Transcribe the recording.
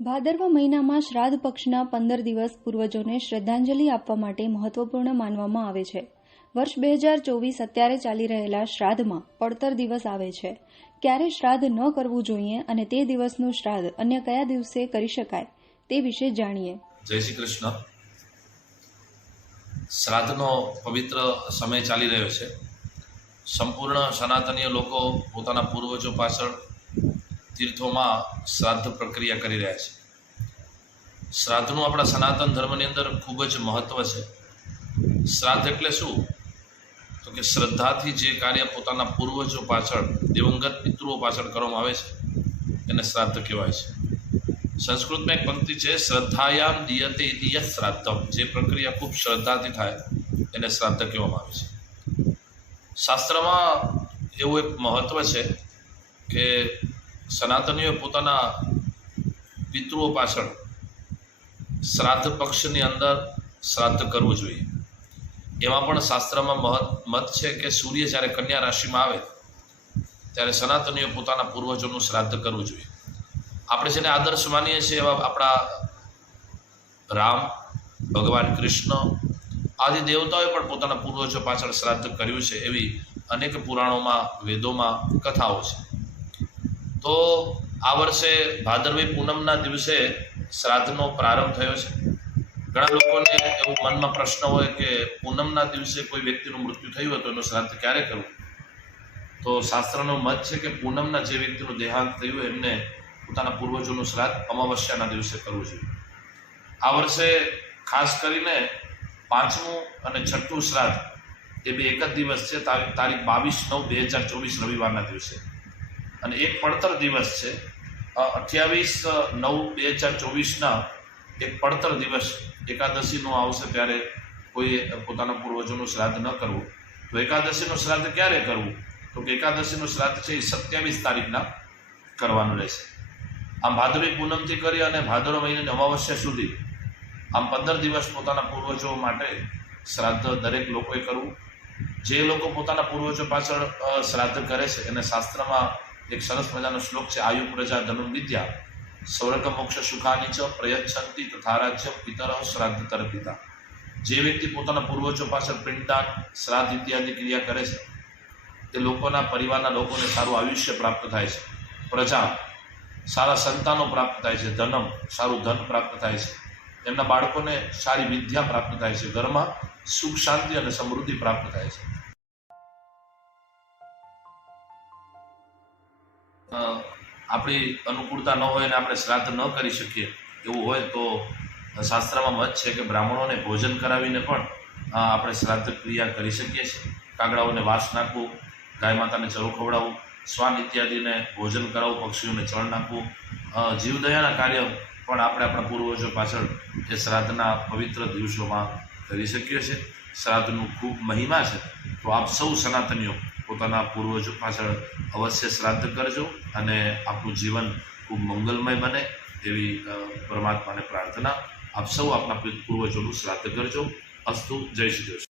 ભાદરવા મહિનામાં શ્રાદ્ધ પક્ષના 15 દિવસ પૂર્વજોને શ્રદ્ધાંજલિ આપવા માટે મહત્વપૂર્ણ માનવામાં આવે છે. વર્ષ 2024 અત્યારે ચાલી રહેલા શ્રાદ્ધમાં પડતર દિવસ આવે છે. ક્યારે શ્રાદ્ધ ન કરવું જોઈએ અને તે દિવસનું શ્રાદ્ધ અન્ય કયા દિવસે કરી શકાય તે વિશે જાણીએ. જય શ્રી કૃષ્ણ. શ્રાદ્ધનો પવિત્ર સમય ચાલી રહ્યો છે. સંપૂર્ણ સનાતનીય લોકો પોતાના પૂર્વજો પાછળ તીર્થોમાં શ્રાદ્ધ પ્રક્રિયા કરી રહ્યા છે. શ્રાદ્ધનું આપણા સનાતન ધર્મની અંદર ખૂબ જ મહત્વ છે. શ્રાદ્ધ એટલે શું? તો કે શ્રદ્ધાથી જે કાર્ય પોતાના પૂર્વજો પાછળ, દિવંગત પિતૃઓ પાછળ કરવામાં આવે છે એને શ્રાદ્ધ કહેવાય છે. સંસ્કૃતમાં એક પંક્તિ છે, શ્રદ્ધાયામ દીયતે દિયત શ્રાદ્ધમ. જે પ્રક્રિયા ખૂબ શ્રદ્ધાથી થાય એને શ્રાદ્ધ કહેવામાં આવે છે. શાસ્ત્રમાં એવું એક મહત્વ છે કે સનાતનીઓ પોતાના પિતૃઓ પાછળ શ્રાદ્ધ પક્ષની અંદર શ્રાદ્ધ કરવું જોઈએ. એમાં પણ શાસ્ત્રમાં મત છે કે સૂર્ય જ્યારે કન્યા રાશિમાં આવે ત્યારે સનાતનીઓ પોતાના પૂર્વજોનું શ્રાદ્ધ કરવું જોઈએ. આપણે જેને આદર્શ માનીએ છીએ એવા આપણા રામ, ભગવાન કૃષ્ણ આદિ દેવતાઓએ પણ પોતાના પૂર્વજો પાછળ શ્રાદ્ધ કર્યું છે. એવી અનેક પુરાણોમાં, વેદોમાં કથાઓ છે. તો આ વર્ષે ભાદરવી પૂનમના દિવસે શ્રાદ્ધનો પ્રારંભ થયો છે. ઘણા લોકોને એવું મનમાં પ્રશ્ન હોય કે પૂનમના દિવસે કોઈ વ્યક્તિનું મૃત્યુ થયું હોય તો એનું શ્રાદ્ધ ક્યારે કરવું? તો શાસ્ત્રનો મત છે કે પૂનમના જે વ્યક્તિનું દેહાંત થયું એમને પોતાના પૂર્વજોનું શ્રાદ્ધ અમાવસ્યાના દિવસે કરવું જોઈએ. આ વર્ષે ખાસ કરીને 5મું અને 6ઠું શ્રાદ્ધ એ બે એક જ દિવસ છે. તારીખ 22/9/2024 રવિવારના દિવસે, અને એક પડતર દિવસ છે 28/9/2024ના એક પડતર દિવસ એકાદશીનો આવશે ત્યારે કોઈ પોતાના પૂર્વજોનું શ્રાદ્ધ ન કરવું. તો એકાદશીનું શ્રાદ્ધ ક્યારે કરવું? તો કે એકાદશીનું શ્રાદ્ધ છે એ 27 તારીખના કરવાનું રહેશે. આમ ભાદરવી પૂનમથી કરી અને ભાદરવા મહિનાની અમાવસ્યા સુધી આમ 15 દિવસ પોતાના પૂર્વજો માટે શ્રાદ્ધ દરેક લોકોએ કરવું. જે લોકો પોતાના પૂર્વજો પાછળ શ્રાદ્ધ કરે છે એને શાસ્ત્રમાં એક સરસ મજાનો શ્લોક છે, આયુ પ્રજા ધનુર વિદ્યા સ્વર્ગ મોક્ષ સુખાની ચ પ્રયચ્છન્તિ તથા રાજ્ય પિતરઃ શ્રાદ્ધ તર્પિતા. જે વ્યક્તિ પોતાના પૂર્વજો પાછળ પિંડદાન, શ્રાદ્ધ ઇત્યાદિ ક્રિયા કરે છે તે લોકોના પરિવારના લોકોને સારું આયુષ્ય પ્રાપ્ત થાય છે, પ્રજા સારા સંતાનો પ્રાપ્ત થાય છે, ધનમ સારું ધન પ્રાપ્ત થાય છે, એમના બાળકોને સારી વિદ્યા પ્રાપ્ત થાય છે, ઘરમાં સુખ શાંતિ અને સમૃદ્ધિ પ્રાપ્ત થાય છે. આપણી અનુકૂળતા ન હોય અને આપણે શ્રાદ્ધ ન કરી શકીએ એવું હોય તો શાસ્ત્રમાં મત છે કે બ્રાહ્મણોને ભોજન કરાવીને પણ આપણે શ્રાદ્ધ ક્રિયા કરી શકીએ છીએ. કાગડાઓને વાસ નાખવું, ગાય માતાને ચરો ખવડાવવું, શ્વાન ઇત્યાદિને ભોજન કરાવવું, પક્ષીઓને ચણ નાખવું, જીવદયાના કાર્ય પણ આપણે આપણા પૂર્વજો પાછળ એ શ્રાદ્ધના પવિત્ર દિવસોમાં કરી શકીએ છીએ. શ્રાદ્ધનું ખૂબ મહિમા છે. તો આપ સૌ સનાતનીઓ પોતાના પૂર્વજો પાછળ અવશ્ય શ્રાદ્ધ કરજો અને આપણું જીવન ખૂબ મંગલમય બને એવી પરમાત્માને પ્રાર્થના. આપ સૌ આપણા પૂર્વજોનું શ્રાદ્ધ કરજો. અસ્તુ. જય શ્રી કૃષ્ણ.